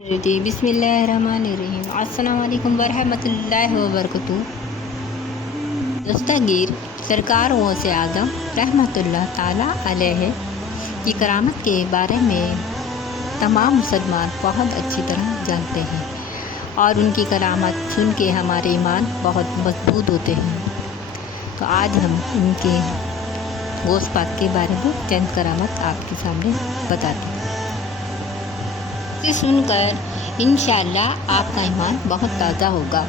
جی بسم اللہ الرحمن الرحیم السلام علیکم ورحمۃ اللہ وبرکاتہ۔ دستگیر سرکار غوث اعظم رحمۃ اللہ تعالیٰ علیہ کی کرامت کے بارے میں تمام مسلمان بہت اچھی طرح جانتے ہیں اور ان کی کرامت سن کے ہمارے ایمان بہت مضبوط ہوتے ہیں۔ تو آج ہم ان کے غوث پاک کے بارے میں چند کرامت آپ کے سامنے بتاتے ہیں۔ اسے سن کر انشاءاللہ آپ کا ایمان بہت تازہ ہوگا۔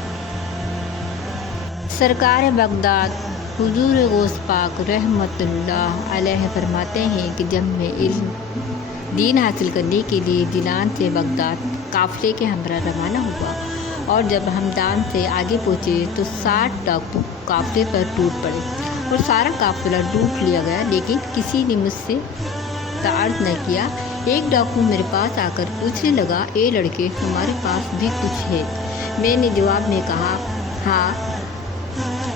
سرکار بغداد حضور غوث پاک رحمۃ اللہ علیہ فرماتے ہیں کہ جب میں علم دین حاصل کرنے کے لیے جیلان سے بغداد قافلے کے ہمراہ روانہ ہوا اور جب ہمدان سے آگے پہنچے تو 60 ڈاکو قافلے پر ٹوٹ پڑے اور سارا قافلہ لوٹ لیا گیا، لیکن کسی نے مجھ سے تعارض نہ کیا۔ ایک ڈاکو میرے پاس آ کر پوچھنے لگا، اے لڑکے، ہمارے پاس بھی کچھ ہے؟ میں نے جواب میں کہا، ہاں۔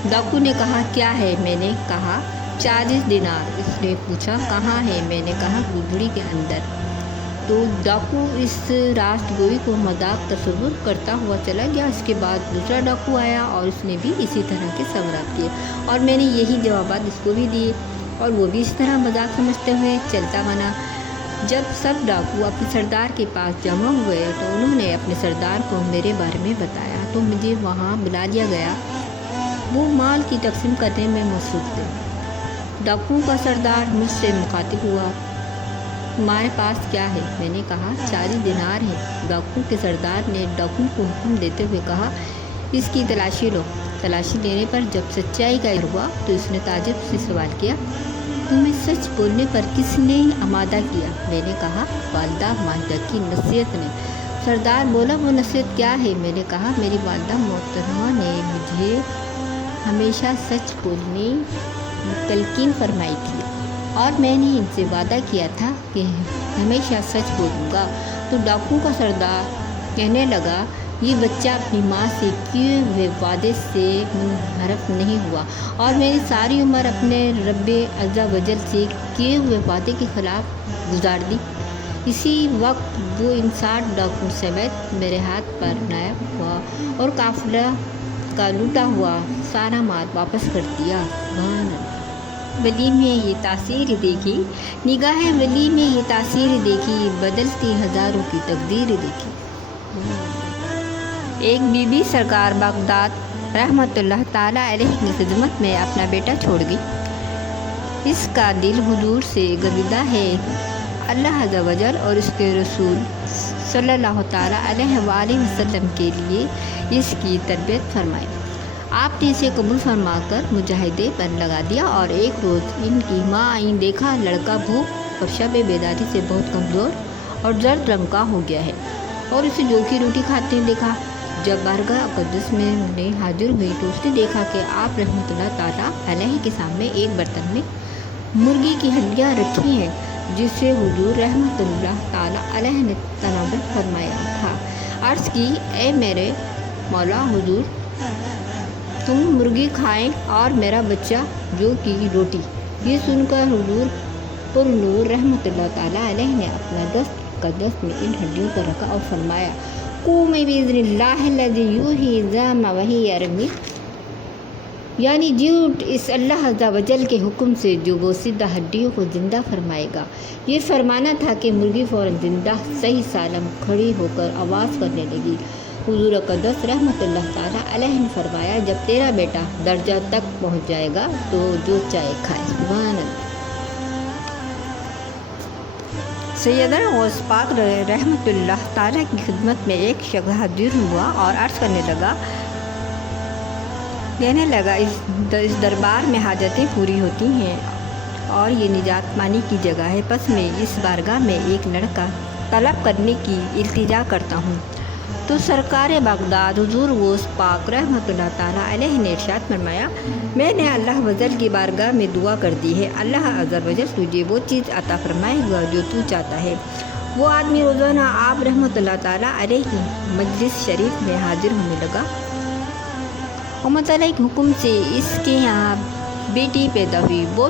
ڈاکو نے کہا، کیا ہے؟ میں نے کہا، 40 دینار۔ اس نے پوچھا، کہاں ہے؟ میں نے کہا، گودڑی کے اندر۔ تو ڈاکو اس راست گوئی کو مذاق تصور کرتا ہوا چلا گیا۔ اس کے بعد دوسرا ڈاکو آیا اور اس نے بھی اسی طرح کے سوالات کیے اور میں نے یہی جوابات اس کو بھی دیے اور وہ بھی اس طرح مذاق سمجھتے ہوئے چلتا بنا۔ جب سب ڈاکو اپنے سردار کے پاس جمع ہوئے تو انہوں نے اپنے سردار کو میرے بارے میں بتایا تو مجھے وہاں بلا لیا گیا۔ وہ مال کی تقسیم کرنے میں مصروف تھے۔ ڈاکوؤں کا سردار مجھ سے مخاطب ہوا، تمہارے پاس کیا ہے؟ میں نے کہا، 40 دینار ہے۔ ڈاکو کے سردار نے ڈاکو کو حکم دیتے ہوئے کہا، اس کی تلاشی لو۔ تلاشی لینے پر جب سچائی کا اظہار ہوا تو اس نے تعجب سے سوال کیا، تمہیں سچ بولنے پر کس نے آمادہ کیا؟ میں نے کہا، والدہ ماجدہ کی نصیحت نے۔ سردار بولا، وہ نصیحت کیا ہے؟ میں نے کہا، میری والدہ محترمہ نے مجھے ہمیشہ سچ بولنے کی تلقین فرمائی تھی اور میں نے ان سے وعدہ کیا تھا کہ ہمیشہ سچ بولوں گا۔ تو ڈاکو کا سردار کہنے لگا، یہ بچہ اپنی ماں سے کیے ہوئے وعدے سے منحرف نہیں ہوا اور میں نے ساری عمر اپنے رب عز و جل سے کیے ہوئے وعدے کے خلاف گزار دی۔ اسی وقت وہ ان 60 ڈاکو سمیت میرے ہاتھ پر نائب ہوا اور قافلہ کا لوٹا ہوا سارا مال واپس کر دیا۔ سبحان اللہ۔ ولی میں یہ تاثیر دیکھی، نگاہ ولی میں یہ تاثیر دیکھی، بدلتی ہزاروں کی تقدیر دیکھی۔ ایک بی بی سرکار بغداد رحمۃ اللہ تعالیٰ علیہ کی خدمت میں اپنا بیٹا چھوڑ گئی۔ اس کا دل حضور سے گزیدہ ہے۔ اللہ عز و جل اور اس کے رسول صلی اللہ تعالیٰ علیہ وآلہ وسلم کے لیے اس کی تربیت فرمائی۔ آپ نے اسے قبول فرما کر مجاہدے پر لگا دیا اور ایک روز ان کی ماں آئیں، دیکھا لڑکا بھوک اور شب بیداری سے بہت کمزور اور زرد رنگ کا ہو گیا ہے اور اسے جو کی روٹی کھاتے دیکھا۔ جب بارگاہ اقدس میں انہیں حاضر ہوئی تو اس نے دیکھا کہ آپ رحمۃ اللہ تعالیٰ علیہ کے سامنے ایک برتن میں مرغی کی ہڈیاں رکھی ہیں جسے حضور رحمۃ اللہ تعالیٰ علیہ نے تناول فرمایا تھا۔ عرض کی، اے میرے مولا حضور، تم مرغی کھائیں اور میرا بچہ جو کی روٹی۔ یہ سن کر حضور پر نور رحمۃ اللہ تعالیٰ علیہ نے اپنا دست قدس میں ان ہڈیوں پر رکھا اور فرمایا، قومی بإذن اللہ الذی یحیی العظام وہی رمیم، یعنی جھوٹ اس اللہ عز و جل کے حکم سے جو بوسیدہ ہڈیوں کو زندہ فرمائے گا۔ یہ فرمانا تھا کہ مرغی فوراً زندہ صحیح سالم کھڑی ہو کر آواز کرنے لگی۔ حضور اقدس رحمۃ اللہ تعالیٰ علیہ نے فرمایا، جب تیرا بیٹا درجہ تک پہنچ جائے گا تو جو چاہے کھائے۔ سبحان اللہ۔ سیدنا غوث پاک رحمۃ اللہ تعالیٰ کی خدمت میں ایک شخص حاضر ہوا اور عرض کرنے لگا، کہنے لگا، اس دربار میں حاجتیں پوری ہوتی ہیں اور یہ نجات پانے کی جگہ ہے، پس میں اس بارگاہ میں ایک لڑکا طلب کرنے کی التجا کرتا ہوں۔ تو سرکار بغداد حضور غوث پاک رحمۃ اللہ تعالیٰ علیہ نے ارشاد فرمایا، میں نے اللہ عز و جل کی بارگاہ میں دعا کر دی ہے، اللہ عز و جل تجھے وہ چیز عطا فرمائے گا جو تو چاہتا ہے۔ وہ آدمی روزانہ آپ رحمۃ اللہ تعالیٰ علیہ کی مجلس شریف میں حاضر ہونے لگا۔ محمد علیہ کے حکم سے اس کے یہاں بیٹی پیدا ہوئی۔ وہ